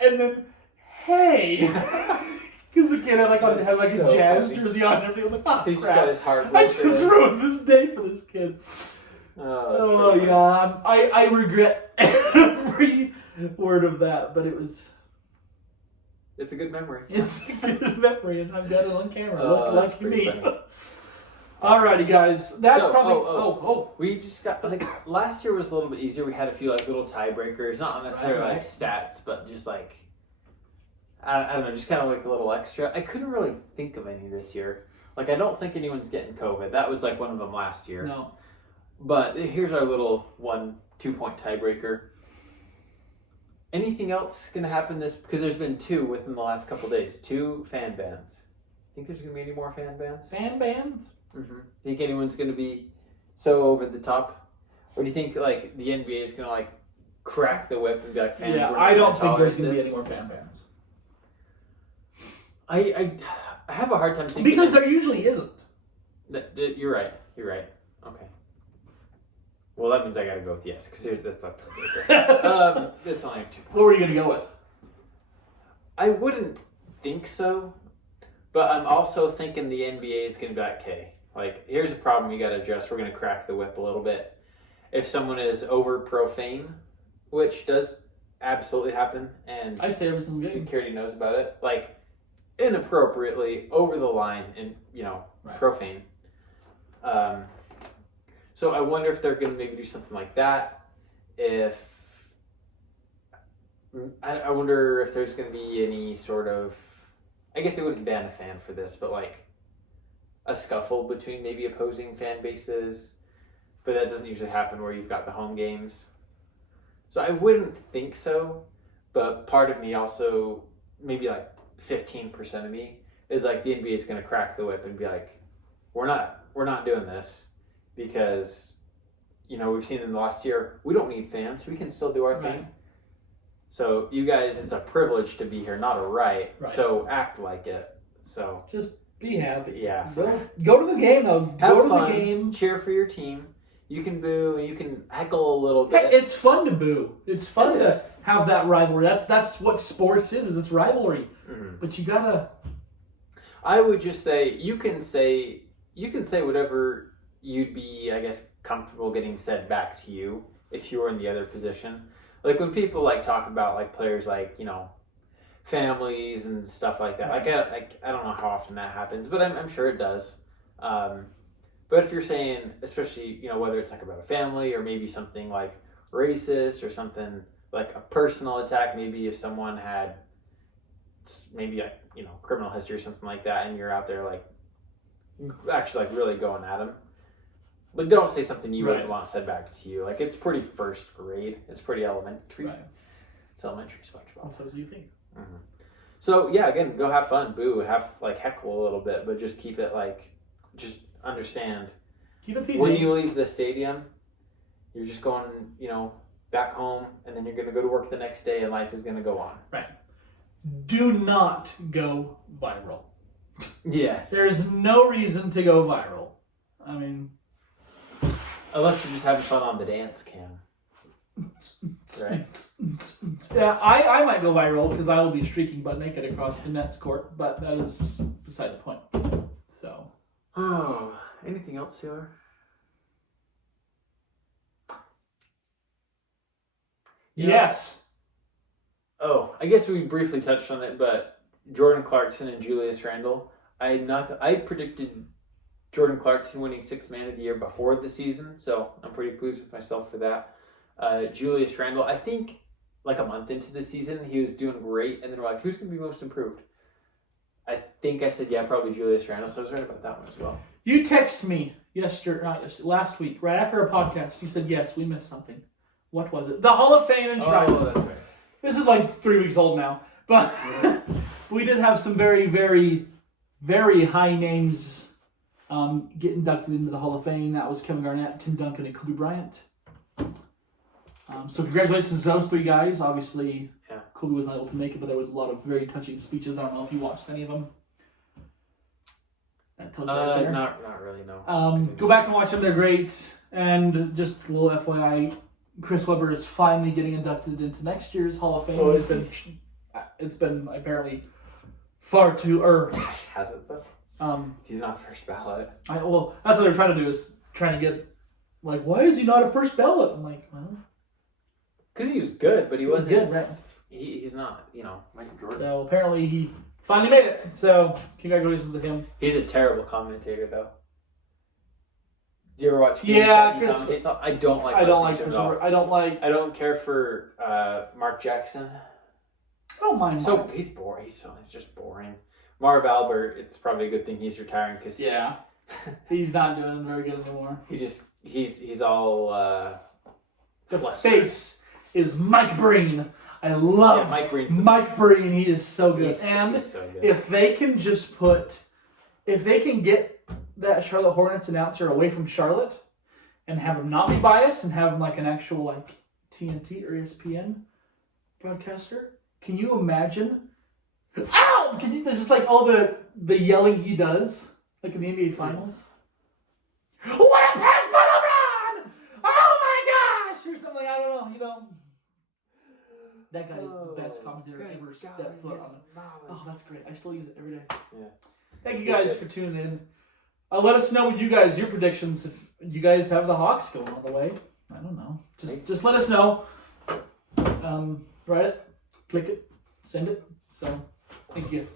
And then, "Hey!" Because the kid had like a Jazz jersey on and everything. I'm like, oh, he's crap. got his heart. I just ruined this day for this kid. Oh yeah, I regret every word of that, but it was. It's a good memory. It's a good memory, and I've got it on camera. Like me. Alrighty, guys. We just got like last year was a little bit easier. We had a few like little tiebreakers, not necessarily like stats, but just like I don't know, just kind of like a little extra. I couldn't really think of any this year. Like I don't think anyone's getting COVID. That was like one of them last year. No. But here's our little 1-2 point tiebreaker. Anything else going to happen because there's been 2 within the last couple days. 2 fan bans. Think there's going to be any more fan bans? Fan bans? Mm-hmm. Think anyone's going to be so over the top? Or do you think like the NBA is going to like crack the whip and be like fans? Yeah, I don't think there's going to be any more fan bans. I have a hard time thinking. Because there usually isn't. You're right. Okay. Well, that means I gotta go with yes, because that's not that's only 2 points. What were you gonna go with? I wouldn't think so, but I'm also thinking the NBA is gonna be like, okay, like here's a problem you gotta address. We're gonna crack the whip a little bit. If someone is over profane, which does absolutely happen, and I'd say every single game. Security knows about it, like inappropriately over the line and profane. So I wonder if they're going to maybe do something like that. If I wonder if there's going to be any sort of, I guess they wouldn't ban a fan for this, but like a scuffle between maybe opposing fan bases. But that doesn't usually happen where you've got the home games. So I wouldn't think so. But part of me also, maybe like 15% of me, is like the NBA is going to crack the whip and be like, we're not doing this because, you know, we've seen in the last year, we don't need fans. We can still do our thing. So you guys, it's a privilege to be here, not a right. So act like it. So just be happy. Yeah. Go to the game though. Have go fun. To the game. Cheer for your team. You can boo and you can heckle a little bit. Hey, it's fun to boo. It's fun to have that rivalry. That's what sports is this rivalry. Mm-hmm. But you gotta. I would just say you can say whatever you'd be, I guess, comfortable getting said back to you if you were in the other position. Like when people like talk about like players like, you know, families and stuff like that. Like I don't know how often that happens, but I'm sure it does. But if you're saying, especially, you know, whether it's like about a family or maybe something like racist or something like a personal attack, maybe if someone had maybe like, you know, criminal history or something like that, and you're out there like actually like really going at them. But don't say something you wouldn't want said back to you. Like, it's pretty first grade. It's pretty elementary. Right. It's elementary SpongeBob. Says what you think. Mm-hmm. So, yeah, again, go have fun. Boo. Have, like, heckle a little bit. But just keep it, like, just understand. Keep it PG. When you leave the stadium, you're just going, you know, back home. And then you're going to go to work the next day. And life is going to go on. Right. Do not go viral. Yes. There's no reason to go viral. I mean... Unless you're just having fun on the dance cam. Right? Yeah, I might go viral because I will be streaking butt naked across the Nets court, but that is beside the point. So. Oh, anything else, Taylor? Yes. Oh, I guess we briefly touched on it, but Jordan Clarkson and Julius Randle. I predicted Jordan Clarkson winning Sixth Man of the Year before the season, so I'm pretty pleased with myself for that. Julius Randle, I think like a month into the season, he was doing great, and then we're like, who's going to be most improved? I think I said, probably Julius Randle, so I was right about that one as well. You texted me last week, right after a podcast. You said, yes, we missed something. What was it? The Hall of Fame in Charlotte. Oh, that's right. This is like 3 weeks old now, but we did have some very, very, very high names get inducted into the Hall of Fame. That was Kevin Garnett, Tim Duncan, and Kobe Bryant. So congratulations to those three guys. Obviously, Kobe was not able to make it, but there was a lot of very touching speeches. I don't know if you watched any of them. That tells you right there. Not really, no. Go back and watch them. They're great. And just a little FYI, Chris Webber is finally getting inducted into next year's Hall of Fame. Oh, it's been apparently far too... Has it, though? He's not first ballot. That's what they're trying to do, is trying to get, like, why is he not a first ballot? I'm like, well... Because he was good, but he wasn't... good, right? He's not, you know, Michael Jordan. So apparently he finally made it. So congratulations to him. He's a terrible commentator, though. Do you ever watch games that he commentates on? I don't like Chris Webber. I don't care for Mark Jackson. I don't mind Mark. So he's boring. He's just boring. Marv Albert, it's probably a good thing he's retiring because he's not doing very good anymore. He's all the face is Mike Breen. I love Mike Breen. Mike Breen. He is so good. He's so good. If they can get that Charlotte Hornets announcer away from Charlotte and have him not be biased and have him like an actual like TNT or ESPN broadcaster, can you imagine? Ow! Can you just like all the yelling he does, like in the NBA Finals? What a pass by LeBron! Oh my gosh! Or something. I don't know. You know, that guy is the best commentator ever stepped foot on it. Oh, that's great. I still use it every day. Yeah. Thank you guys for tuning in. Let us know your predictions. If you guys have the Hawks going all the way, I don't know. Just let us know. Write it, click it, send it. So, thank you guys.